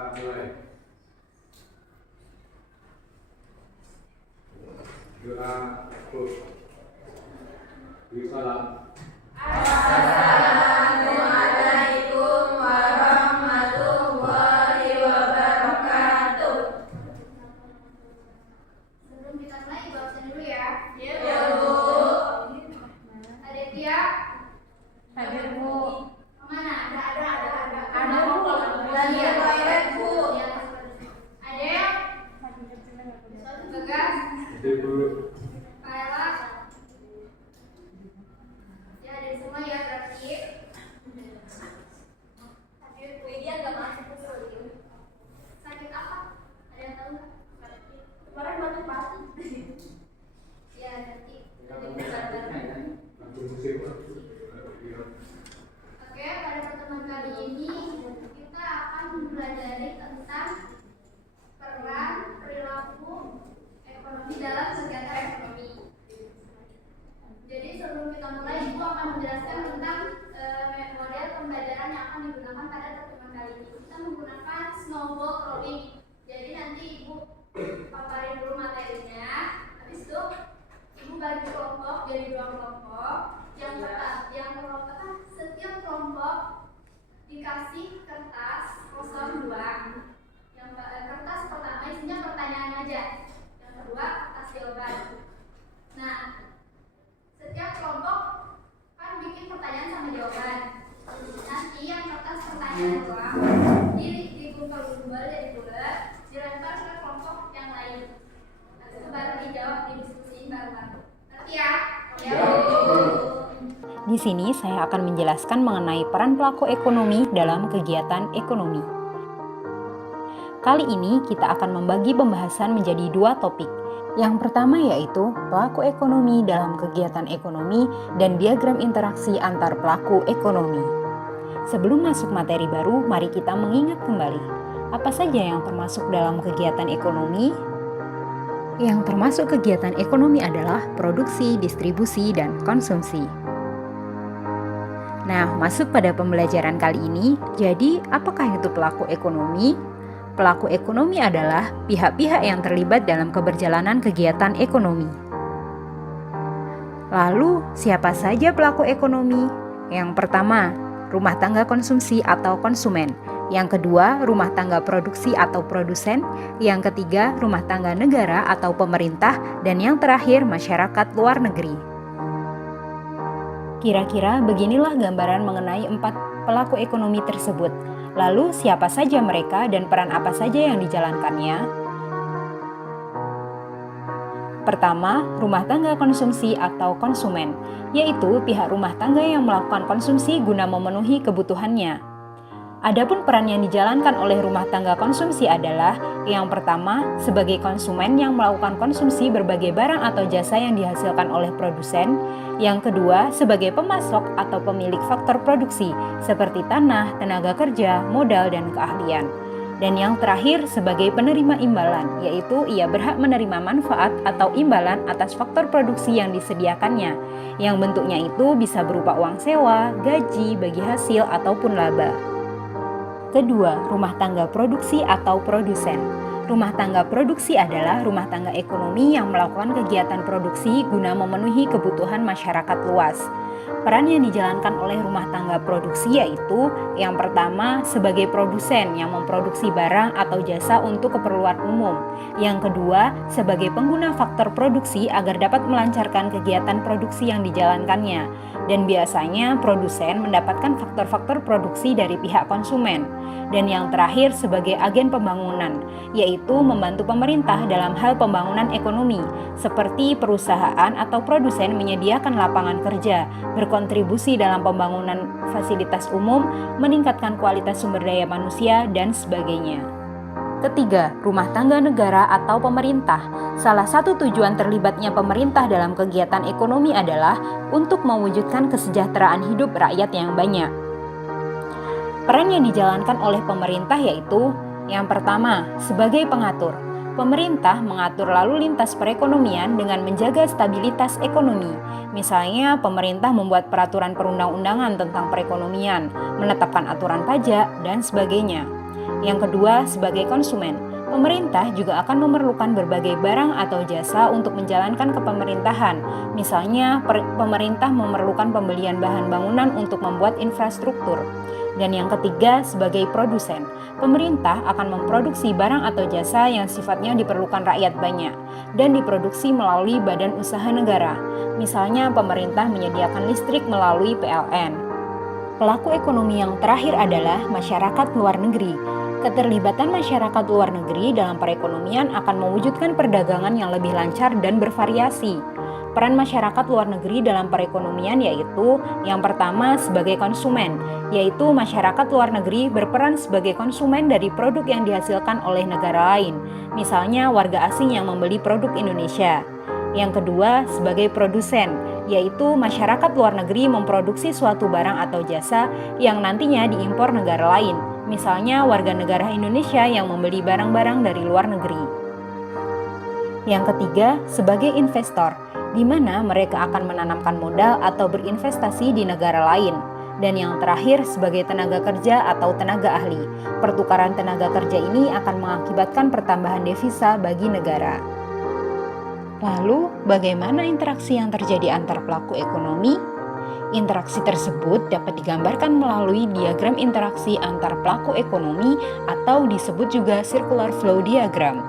mulai. Doa close. Salam. Assalamualaikum warahmatullahi wabarakatuh. Sebelum kita mulai, ibu absen dulu ya. Ya, Bu. Ada Tia? Hadir, Bu. Kemana? Ada. Ada, Bu. Lagi Di toilet, Bu. Ada? Bagas? Jadi Bu. Kaela? Ya, ada semua ya berarti. Hadir, Bu. Dia nggak masuk ke sini. Sakit apa? Ada yang tahu nggak? Kemarin batuk-batuk. Ya, nanti. Langsung musim. Oke, pada pertemuan kali ini kita akan mempelajari tentang peran perilaku ekonomi dalam kegiatan ekonomi. Jadi sebelum kita mulai, Ibu akan menjelaskan tentang model pembelajaran yang akan digunakan pada pertemuan kali ini. Kita menggunakan snowball rolling. Jadi nanti Ibu paparin dulu materinya. Habis itu Ibu bagi kelompok jadi 2 kelompok. Setiap kelompok dikasih kertas kosong 2. Kertas pertama isinya pertanyaan aja. Yang kedua kertas jawaban. Nah, setiap kelompok kan bikin pertanyaan sama jawaban. Nanti yang kertas pertanyaan doang dikumpul-kumpul jadi bulat, dilempar ke kelompok yang lain. Nanti itu baru dijawab, didiskusiin bareng-bareng. Ngerti ya? Ya, Bu. Di sini saya akan menjelaskan mengenai peran pelaku ekonomi dalam kegiatan ekonomi. Kali ini kita akan membagi pembahasan menjadi 2 topik. Yang pertama yaitu pelaku ekonomi dalam kegiatan ekonomi dan diagram interaksi antar pelaku ekonomi. Sebelum masuk materi baru, mari kita mengingat kembali apa saja yang termasuk dalam kegiatan ekonomi. Yang termasuk kegiatan ekonomi adalah produksi, distribusi, dan konsumsi. Nah, masuk pada pembelajaran kali ini. Jadi, apakah itu pelaku ekonomi? Pelaku ekonomi adalah pihak-pihak yang terlibat dalam keberjalanan kegiatan ekonomi. Lalu, siapa saja pelaku ekonomi? Yang pertama, rumah tangga konsumsi atau konsumen. Yang kedua, rumah tangga produksi atau produsen. Yang ketiga, rumah tangga negara atau pemerintah. Dan yang terakhir, masyarakat luar negeri. Kira-kira beginilah gambaran mengenai 4 pelaku ekonomi tersebut. Lalu siapa saja mereka dan peran apa saja yang dijalankannya? Pertama, rumah tangga konsumsi atau konsumen, yaitu pihak rumah tangga yang melakukan konsumsi guna memenuhi kebutuhannya. Adapun peran yang dijalankan oleh rumah tangga konsumsi adalah yang pertama, sebagai konsumen yang melakukan konsumsi berbagai barang atau jasa yang dihasilkan oleh produsen. Yang kedua, sebagai pemasok atau pemilik faktor produksi seperti tanah, tenaga kerja, modal, dan keahlian. Dan yang terakhir, sebagai penerima imbalan, yaitu ia berhak menerima manfaat atau imbalan atas faktor produksi yang disediakannya, yang bentuknya itu bisa berupa uang sewa, gaji, bagi hasil, ataupun laba. Kedua, rumah tangga produksi atau produsen. Rumah tangga produksi adalah rumah tangga ekonomi yang melakukan kegiatan produksi guna memenuhi kebutuhan masyarakat luas. Peran yang dijalankan oleh rumah tangga produksi yaitu yang pertama, sebagai produsen yang memproduksi barang atau jasa untuk keperluan umum. Yang kedua, sebagai pengguna faktor produksi agar dapat melancarkan kegiatan produksi yang dijalankannya. Dan biasanya produsen mendapatkan faktor-faktor produksi dari pihak konsumen. Dan yang terakhir sebagai agen pembangunan, yaitu membantu pemerintah dalam hal pembangunan ekonomi, seperti perusahaan atau produsen menyediakan lapangan kerja, berkontribusi dalam pembangunan fasilitas umum, meningkatkan kualitas sumber daya manusia, dan sebagainya. Ketiga, rumah tangga negara atau pemerintah. Salah satu tujuan terlibatnya pemerintah dalam kegiatan ekonomi adalah untuk mewujudkan kesejahteraan hidup rakyat yang banyak. Peran yang dijalankan oleh pemerintah yaitu yang pertama, sebagai pengatur. Pemerintah mengatur lalu lintas perekonomian dengan menjaga stabilitas ekonomi. Misalnya, pemerintah membuat peraturan perundang-undangan tentang perekonomian, menetapkan aturan pajak, dan sebagainya. Yang kedua, sebagai konsumen, pemerintah juga akan memerlukan berbagai barang atau jasa untuk menjalankan kepemerintahan. Misalnya, pemerintah memerlukan pembelian bahan bangunan untuk membuat infrastruktur. Dan yang ketiga, sebagai produsen, pemerintah akan memproduksi barang atau jasa yang sifatnya diperlukan rakyat banyak dan diproduksi melalui badan usaha negara. Misalnya, pemerintah menyediakan listrik melalui PLN. Pelaku ekonomi yang terakhir adalah masyarakat luar negeri. Keterlibatan masyarakat luar negeri dalam perekonomian akan mewujudkan perdagangan yang lebih lancar dan bervariasi. Peran masyarakat luar negeri dalam perekonomian yaitu yang pertama sebagai konsumen, yaitu masyarakat luar negeri berperan sebagai konsumen dari produk yang dihasilkan oleh negara lain, misalnya warga asing yang membeli produk Indonesia. Yang kedua, sebagai produsen, yaitu masyarakat luar negeri memproduksi suatu barang atau jasa yang nantinya diimpor negara lain, misalnya warga negara Indonesia yang membeli barang-barang dari luar negeri. Yang ketiga, sebagai investor, di mana mereka akan menanamkan modal atau berinvestasi di negara lain. Dan yang terakhir, sebagai tenaga kerja atau tenaga ahli. Pertukaran tenaga kerja ini akan mengakibatkan pertambahan devisa bagi negara. Lalu, bagaimana interaksi yang terjadi antar pelaku ekonomi? Interaksi tersebut dapat digambarkan melalui diagram interaksi antar pelaku ekonomi atau disebut juga circular flow diagram.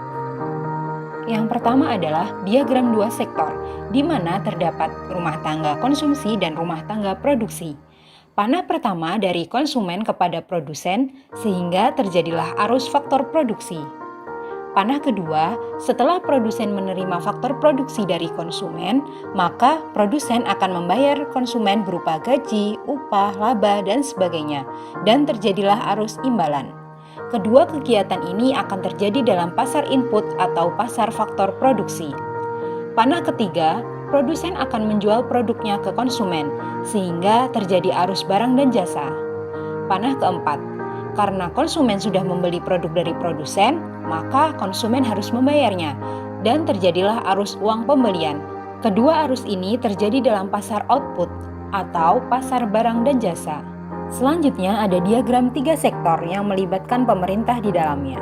Yang pertama adalah diagram dua sektor, di mana terdapat rumah tangga konsumsi dan rumah tangga produksi. Panah pertama dari konsumen kepada produsen, sehingga terjadilah arus faktor produksi. Panah kedua, setelah produsen menerima faktor produksi dari konsumen, maka produsen akan membayar konsumen berupa gaji, upah, laba, dan sebagainya, dan terjadilah arus imbalan. Kedua kegiatan ini akan terjadi dalam pasar input atau pasar faktor produksi. Panah ketiga, produsen akan menjual produknya ke konsumen, sehingga terjadi arus barang dan jasa. Panah keempat, karena konsumen sudah membeli produk dari produsen, maka konsumen harus membayarnya, dan terjadilah arus uang pembelian. Kedua arus ini terjadi dalam pasar output atau pasar barang dan jasa. Selanjutnya ada diagram tiga sektor yang melibatkan pemerintah di dalamnya.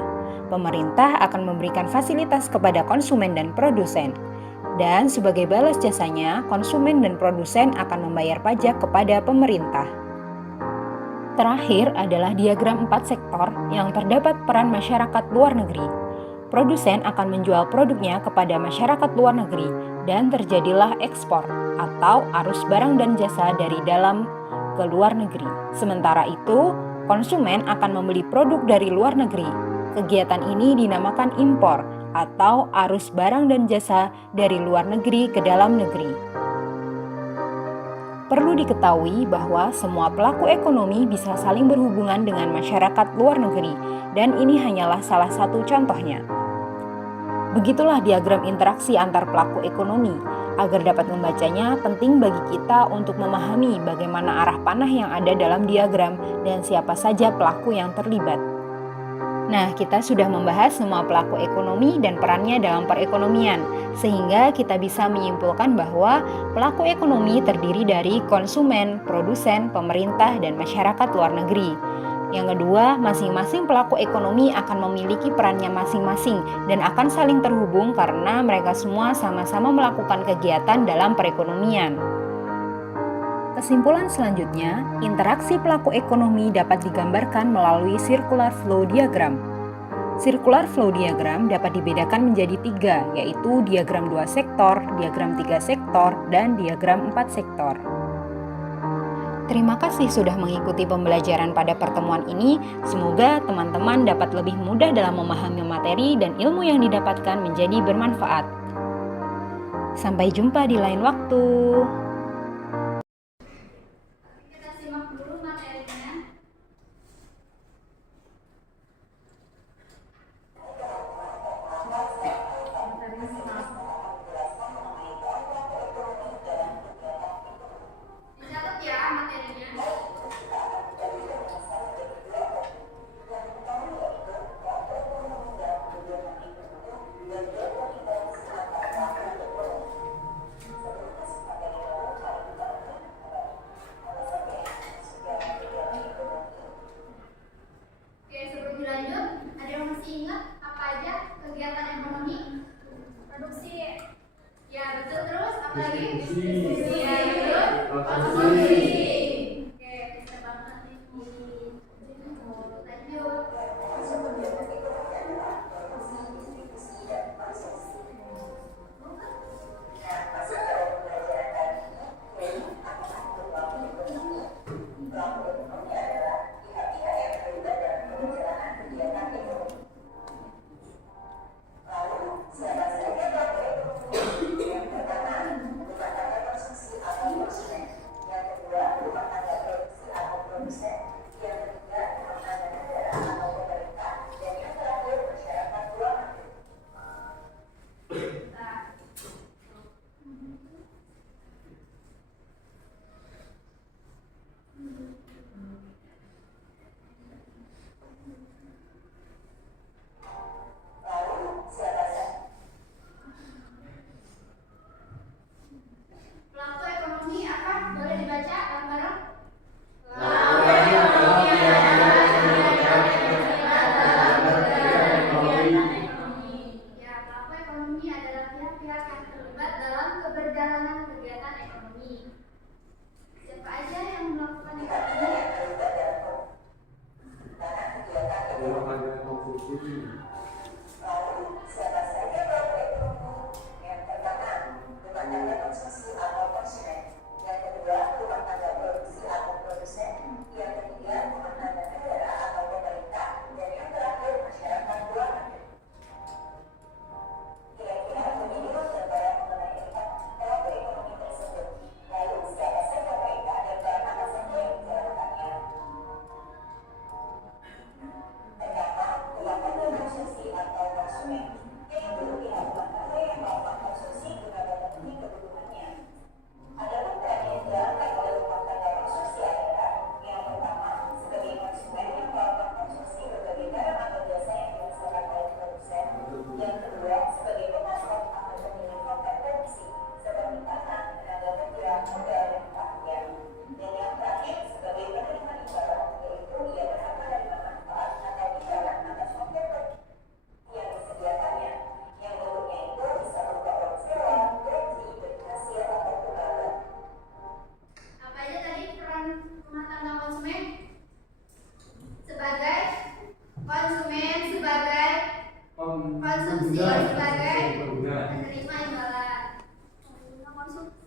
Pemerintah akan memberikan fasilitas kepada konsumen dan produsen. Dan sebagai balas jasanya, konsumen dan produsen akan membayar pajak kepada pemerintah. Terakhir adalah diagram 4 sektor yang terdapat peran masyarakat luar negeri. Produsen akan menjual produknya kepada masyarakat luar negeri dan terjadilah ekspor atau arus barang dan jasa dari dalam ke luar negeri. Sementara itu, konsumen akan membeli produk dari luar negeri. Kegiatan ini dinamakan impor atau arus barang dan jasa dari luar negeri ke dalam negeri. Perlu diketahui bahwa semua pelaku ekonomi bisa saling berhubungan dengan masyarakat luar negeri, dan ini hanyalah salah satu contohnya. Begitulah diagram interaksi antar pelaku ekonomi. Agar dapat membacanya, penting bagi kita untuk memahami bagaimana arah panah yang ada dalam diagram dan siapa saja pelaku yang terlibat. Nah, kita sudah membahas semua pelaku ekonomi dan perannya dalam perekonomian, sehingga kita bisa menyimpulkan bahwa pelaku ekonomi terdiri dari konsumen, produsen, pemerintah, dan masyarakat luar negeri. Yang kedua, masing-masing pelaku ekonomi akan memiliki perannya masing-masing dan akan saling terhubung karena mereka semua sama-sama melakukan kegiatan dalam perekonomian. Kesimpulan selanjutnya, interaksi pelaku ekonomi dapat digambarkan melalui circular flow diagram. Circular flow diagram dapat dibedakan menjadi 3, yaitu diagram 2 sektor, diagram 3 sektor, dan diagram 4 sektor. Terima kasih sudah mengikuti pembelajaran pada pertemuan ini. Semoga teman-teman dapat lebih mudah dalam memahami materi dan ilmu yang didapatkan menjadi bermanfaat. Sampai jumpa di lain waktu. Kita simak dulu materinya. Dicatat ya materinya. masih ingat apa aja kegiatan ekonomi? Produksi. Ya betul, terus apa lagi? Distribusi. Ya terus Konsumsi. konsumsi. Oke, bisa banget nih. Lanjut. Pelaku ekonomi apa? Boleh dibaca bareng-bareng? Ya, pelaku ekonomi adalah pihak-pihak yang terlibat dalam keberjalanan kegiatan ekonomi. Siapa aja yang melakukan ekonomi? Rumah tangga konsumsi. Apa aja tadi peran rumah tangga konsumen? Sebagai konsumen, sebagai konsumsi, sebagai penerima imbalan. Penerima konsumsi.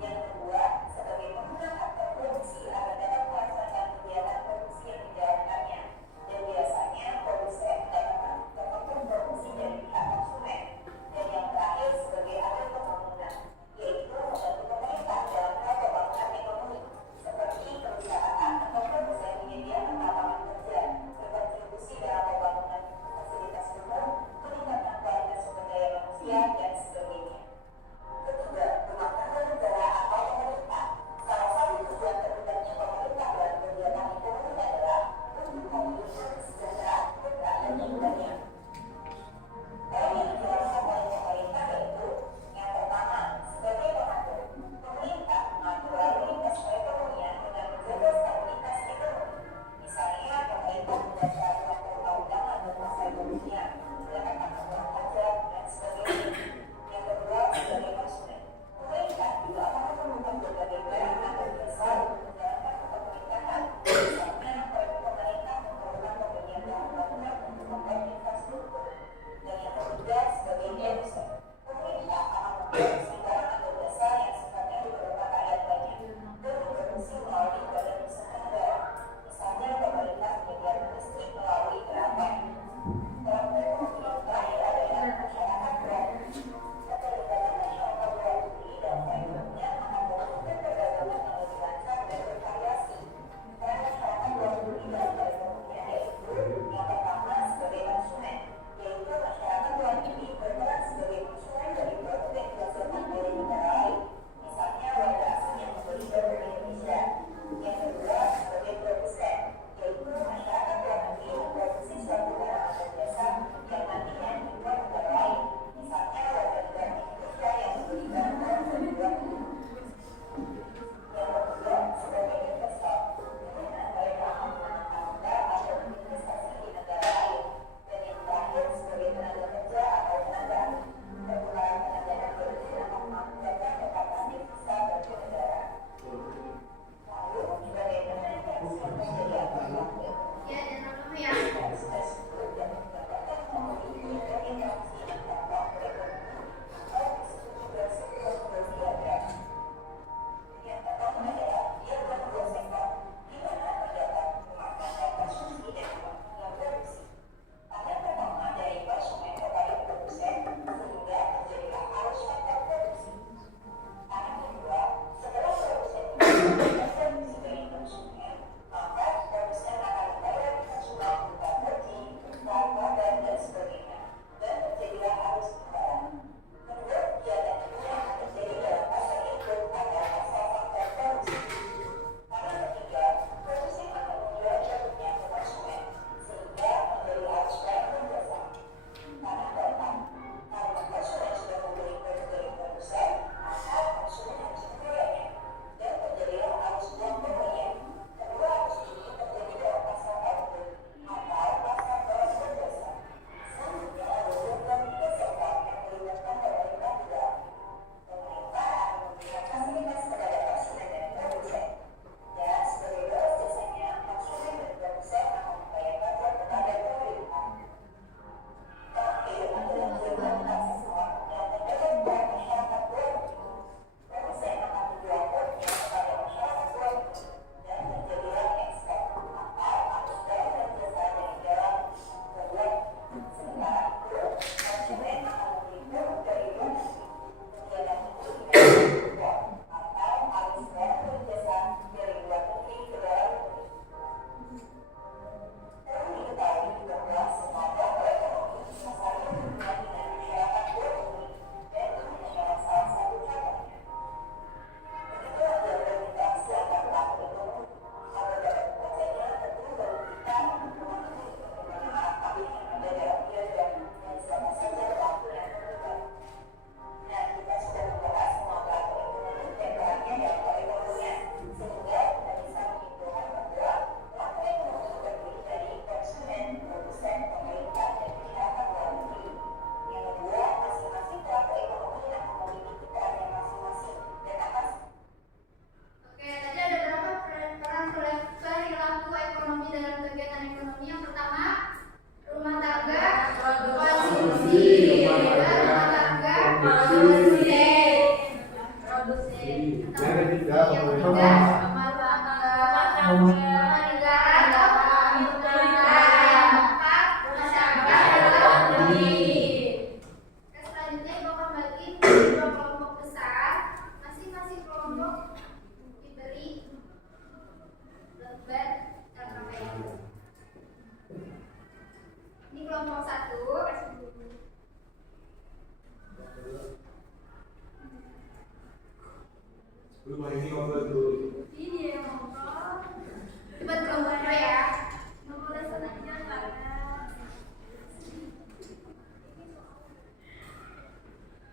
Yang kedua, sebagai pemenang atau produksi agar dapat melaksanakan kegiatan produksi yang dijalankannya. Dan biasa Ya, jangan lama ya.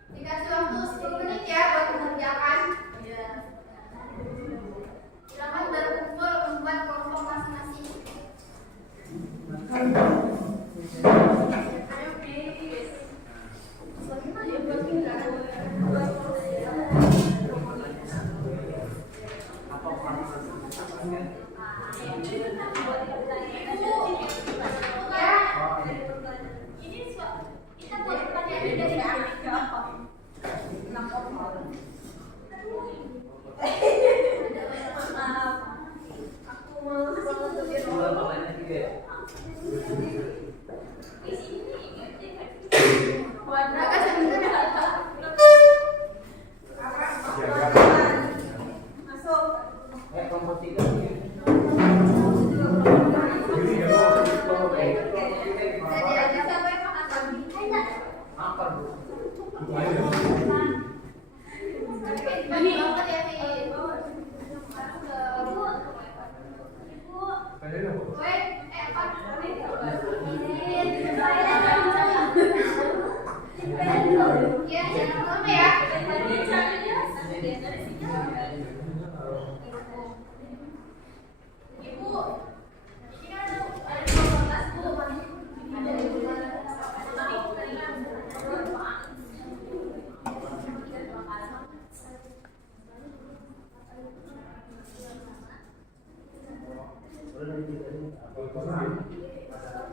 Dikasih waktu 10 menit ya buat mengerjakan. Silakan berkumpul membuat kelompok masing-masing. Wait,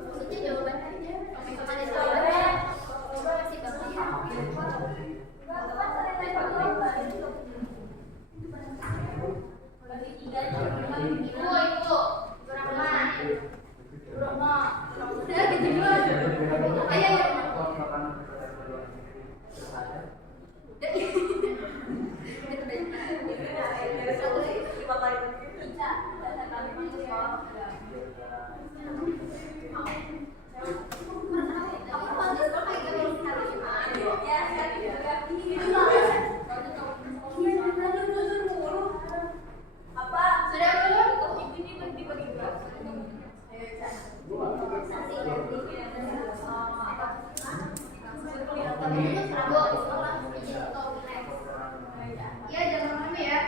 Maksudnya jawaban aja. Kalau ada jawabannya, kasih bagus Ibu, Brahma. Udah gitu dulu. Ayo. Ya jangan lama ya.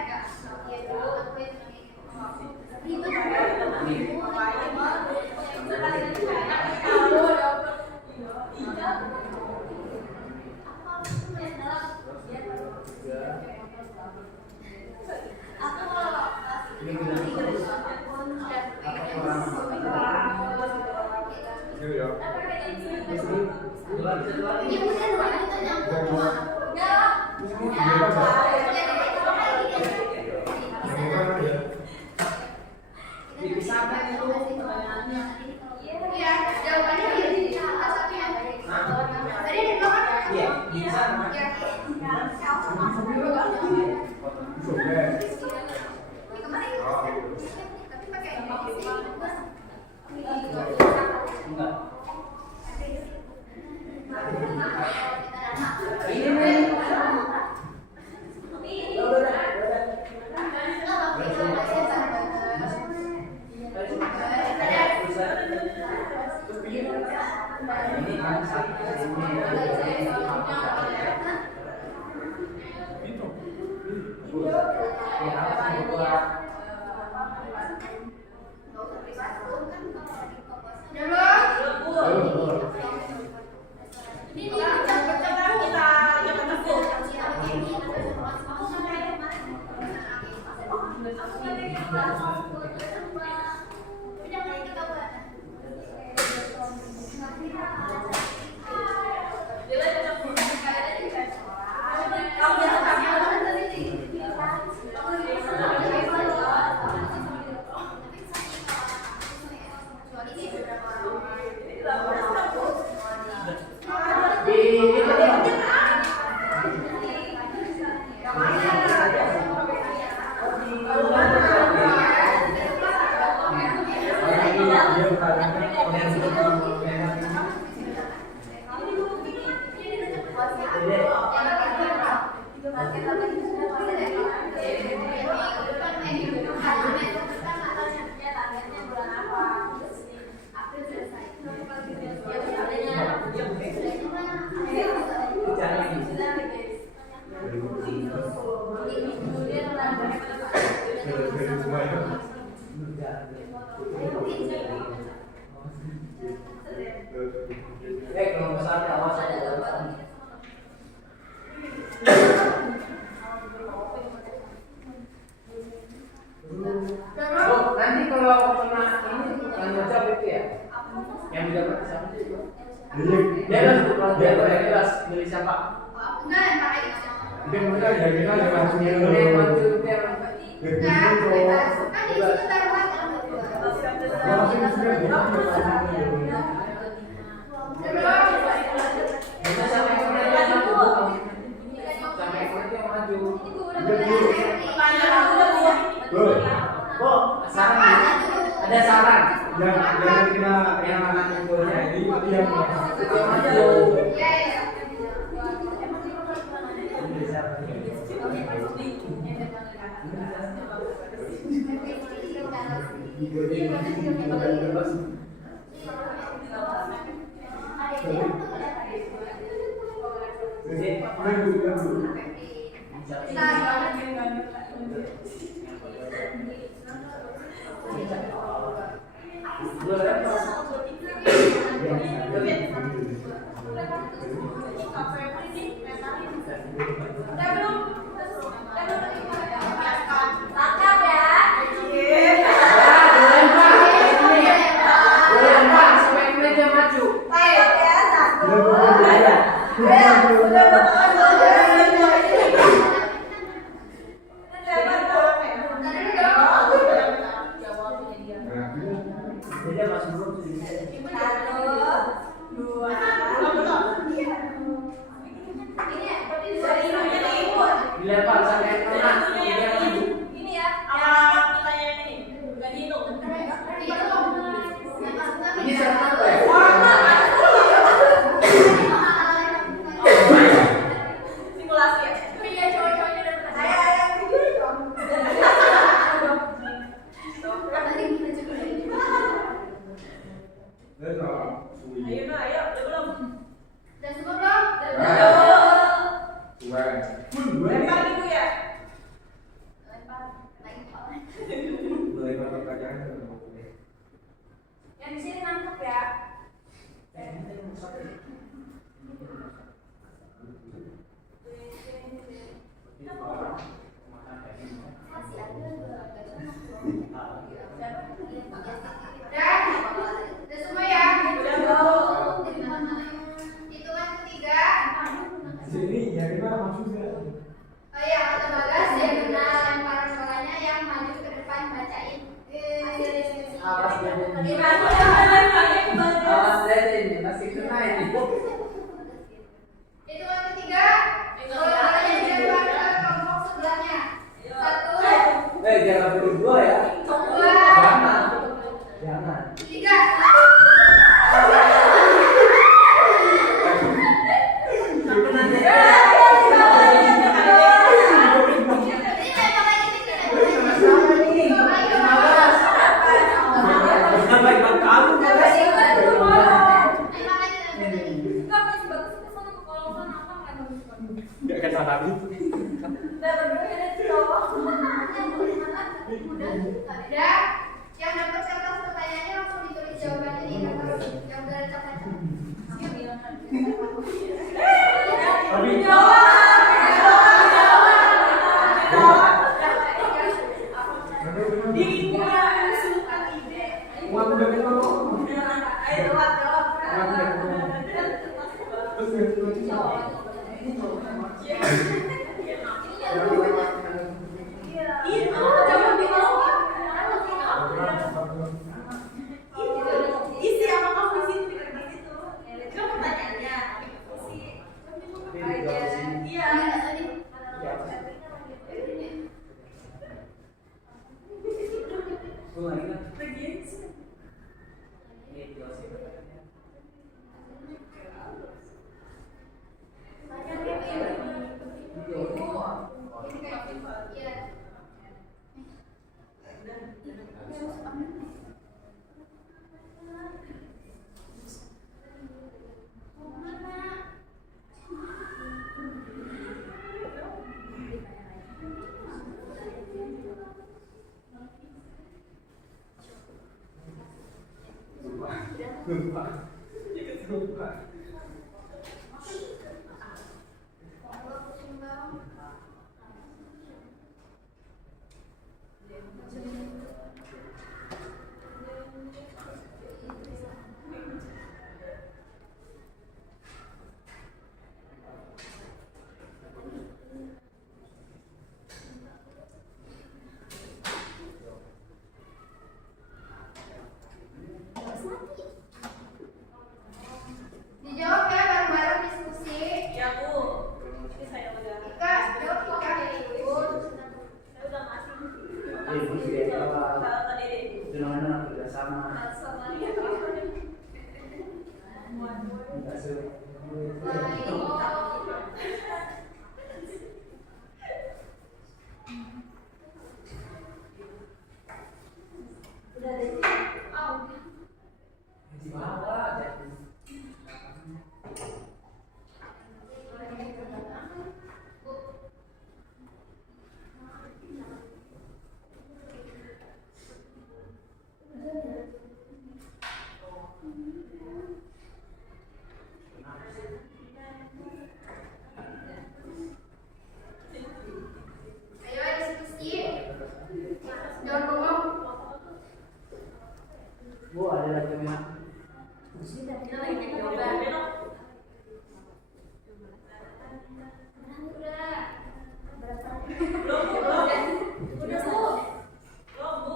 Dipisahkan itu pertanyaannya. Iya, jawabannya di atas satu ya. Tadi di belakang. Iya, bisa. Tapi pakai Enggak. Ini kan kalau misalnya awas nanti kalau pernah ini yang ngecap itu ya, yang menjabat siapa sih itu? Dia jelas milih siapa? Enggak, yang pakai itu. Mungkin mereka kita langsung Kan di situ taruhan Ada saran. yang kita yang anak kumpulnya ini itu yang maju. Iya, iya. Jadi masih belum sih. Dua. Ini ya, berarti dari ibu. Dilempar sampai yang tengah. Ini ya. Ini siapa apa ya? Simulasi ya. Iya, cowok-cowoknya udah pernah. Ayo, udah belum? Dan semua belum? Lempar ibu ya. Yang di sini nangkep ya. Udah semua ya? Hitungan ketiga. Sini ya gimana maksudnya? Oh iya, kata Bagas yang benar lemparan bolanya yang maju ke depan bacain. Awas jadi. Gimana? Awas jadi masih kena ini. Hitungan ketiga. Bolanya di depan ke kelompok sebelahnya. 1, Jangan berdua ya. 2, Jangan. 3. Enggak akan salah itu. Udah, yang dapat kertas pertanyaannya langsung ditulis jawabannya di kertas yang udah dicatat. Isi apa kamu isi di kertas itu? Itu pertanyaannya. Iya. Dijawab ya bareng-bareng diskusi. Ya Bu. Ini saya udah. Ika, jawab Ika ya Ibu. Saya udah ngasih. Ibu sudah jawab. Kalau tadi deh. Itu namanya kerjasama. Enggak sih. Di bawah jadi. Ayo diskusi. Jawab ngomong. Bu ada lagi mana? Kita lagi cek jawaban. Belum Bu. Udah Bu. Belum Bu.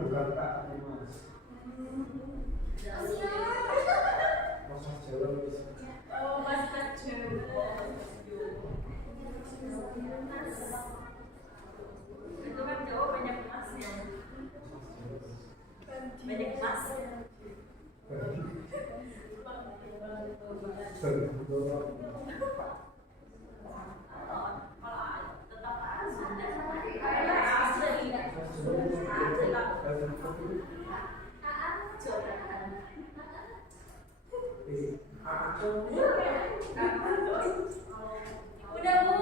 Bukan Kak, Mas. Mas Jawa wis. Itu kan Jawa banyak emasnya. Banyak emas. Udah Bu,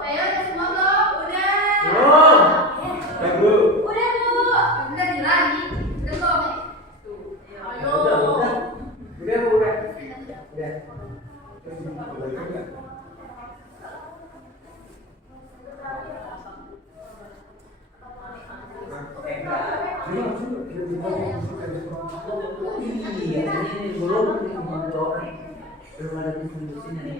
ayo udah semua belum? Udah. Tunggu. Udah Bu. Udah di lagi. Udah belum? Ayo. Udah. Iya, ini belum ada distribusinya nih.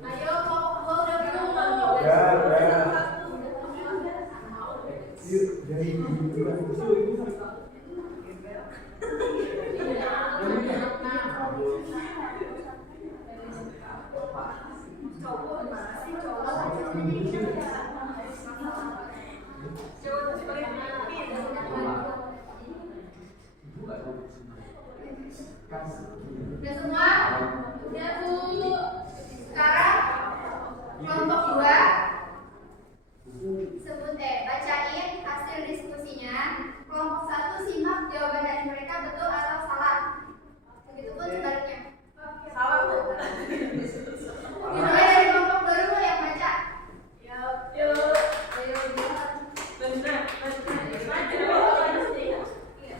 Ayo kelompok dua udah belum? Ya. Udah semua? Udah Bu. Sekarang kelompok dua bacain hasil diskusinya. Kelompok satu simak jawaban dari mereka betul atau salah. Begitupun sebaliknya. Salah Bu. Dimulai dari kelompok dulu yang baca. Yuk. Ayo lihat. Benar.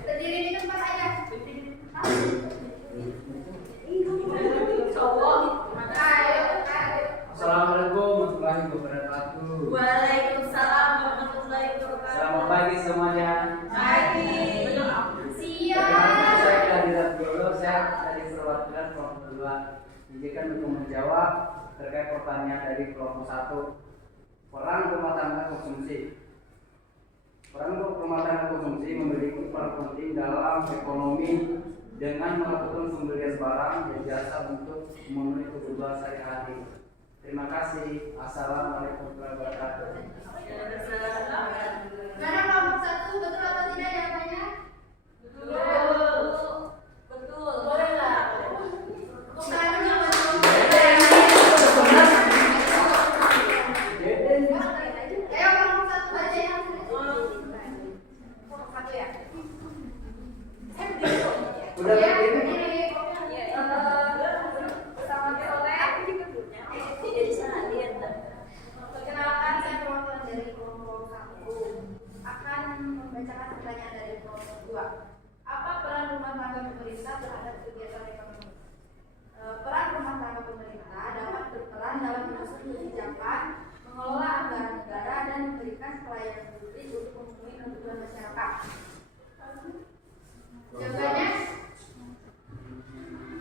Berdiri di tempat aja. Ayo. Assalamualaikum warahmatullahi wabarakatuh. Waalaikumsalam warahmatullahi wabarakatuh. Selamat pagi semuanya. Pagi. Siap. Saya kandidat biolog, saya dari perwakilan kelompok 2. Izinkan untuk menjawab terkait pertanyaan dari kelompok 1. Peran rumah tangga konsumsi. Peran rumah tangga konsumsi memiliki peran penting dalam ekonomi dengan melakukan pembelian barang dan jasa untuk memenuhi kebutuhan sehari-hari. Terima kasih. Assalamualaikum warahmatullahi wabarakatuh. Mana kelompok satu betul atau tidak jawabannya? Betul. Boleh nggak? Tepuk tangan dulu buat kelompok Ayo kelompok satu baca yang kelompok satu ya. Udah Ya, berdiri? berdiri. Selamat sore. Perkenalkan, saya perwakilan dari kelompok 1 akan membacakan pertanyaan dari kelompok 2. Apa peran rumah tangga pemerintah terhadap kegiatan ekonomi? Peran rumah tangga pemerintah dapat berperan dalam menyusun kebijakan, mengelola anggaran negara, dan memberikan pelayanan publik untuk memenuhi kebutuhan masyarakat. Jawabannya?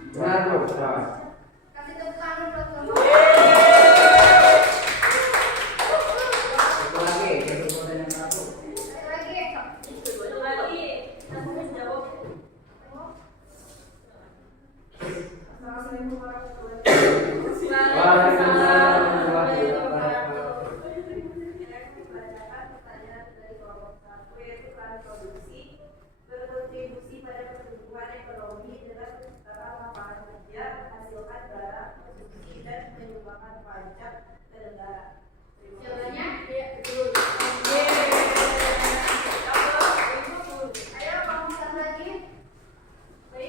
Benar. Kasih tepuk tangan buat kelompok. Satu lagi, jadi pertanyaan satu. Satu lagi. Betul lagi. Aku bisa jawab. Assalamualaikum warahmatullahi Waalaikumsalam warahmatullahi wabarakatuh. Membacakan pertanyaan dari kelompok 1 yaitu peran produksi berkontribusi pada pertumbuhan ekonomi dengan menciptakan lapangan kerja, menghasilkan barang, konsumsi, dan menyumbangkan pajak ke negara. Jawabannya? Iya, betul. Ayo kelompok satu lagi. Baik.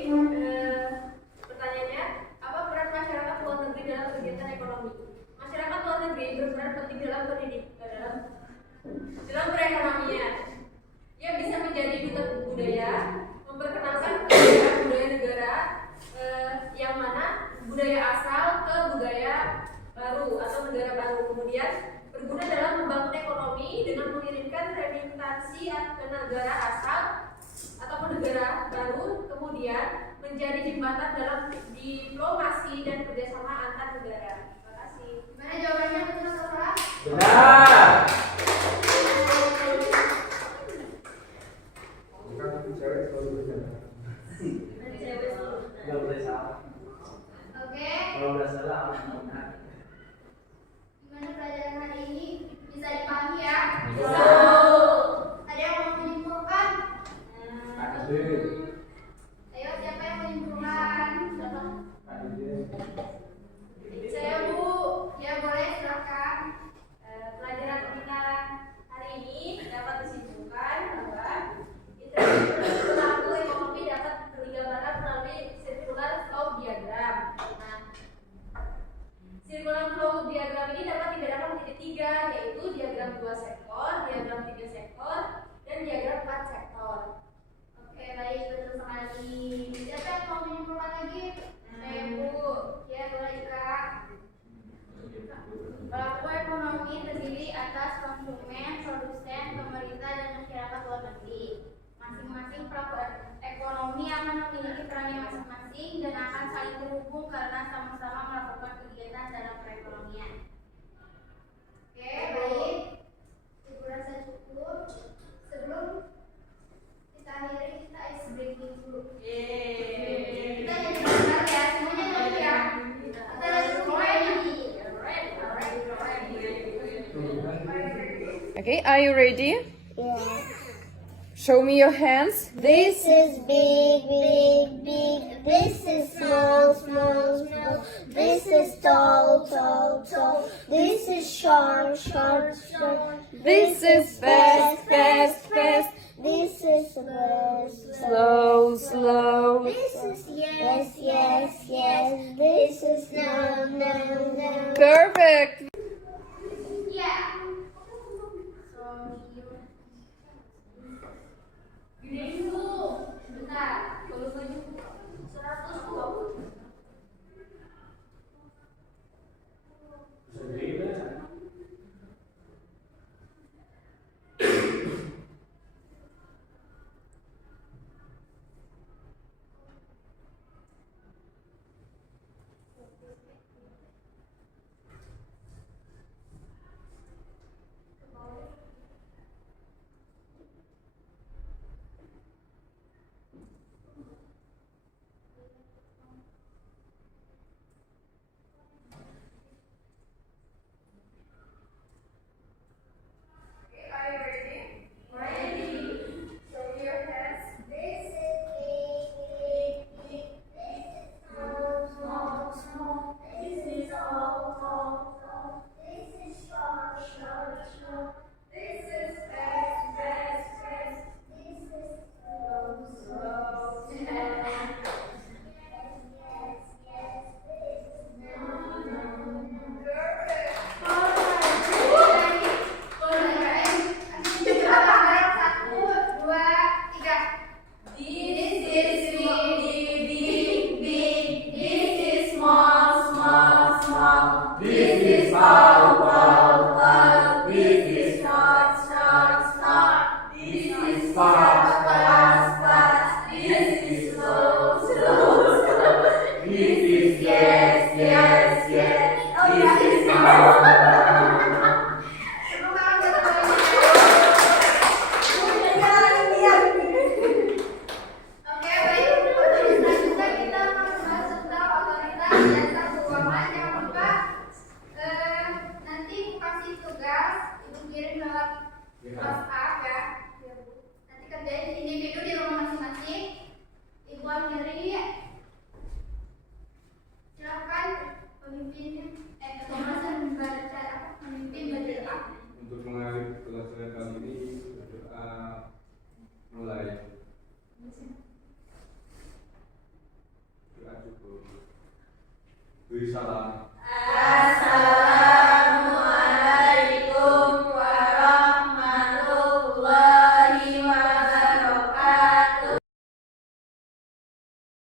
menjadi jembatan dalam diplomasi dan kerjasama antar negara. Terima kasih. Gimana jawabannya, betul atau salah? Benar. Dan cewek selalu benar. Nggak boleh salah. Oke. Kalau udah salah harus benar. Gimana pelajaran hari ini? Bisa dipahami ya? Bisa. Ada yang mau menyimpulkan? Ada. Ayo, siapa yang menyimpulkan? Saya Bu. Ya boleh, silakan. Pelajaran kita hari ini dapat disimpulkan bahwa interaksi perilaku ekonomi dapat digambarkan melalui circular flow diagram. Nah, circular flow diagram ini dapat dibedakan menjadi 3, yaitu diagram 2 sektor, diagram 3 sektor, dan diagram 4 sektor. Oke, baik, betul sekali. Siapa yang mau menyimpulkan lagi? Saya Bu. Ya boleh, Kak. Pelaku ekonomi terdiri atas konsumen, produsen, pemerintah, dan masyarakat luar negeri. Masing-masing pelaku ekonomi akan memiliki perannya masing-masing dan akan saling terhubung karena sama-sama melakukan kegiatan dalam perekonomian. Oke, baik. Ibu rasa cukup. Sebelum kita akhiri, kita ice breaking dulu. Kita nyanyi bareng ya, semuanya nyanyi ya. Kita lagi mulai nyanyi. Okay, are you ready? Yeah. Show me your hands. This is big, big, big. This is small, small, small. This is tall, tall, tall. This is short, short, short. This is fast, fast, fast. This is slow, Slow, slow. This is yes, yes, yes. This is no, no, no. Perfect. Yeah. Gedein dulu. Bentar. Baru baju 120. Oke, baik. Selanjutnya kita akan membahas tentang otoritas jasa keuangan. Jangan lupa nanti aku kasih tugas, ibu kirim lewat WhatsApp ya. Nanti kerjain individu di rumah masing-masing. Ibu akhiri. Silakan pemimpinnya. Ketua membaca pemimpin berdoa. Untuk mengakhiri pelajaran kali ini berdoa mulai. Doa cukup. Beri salam.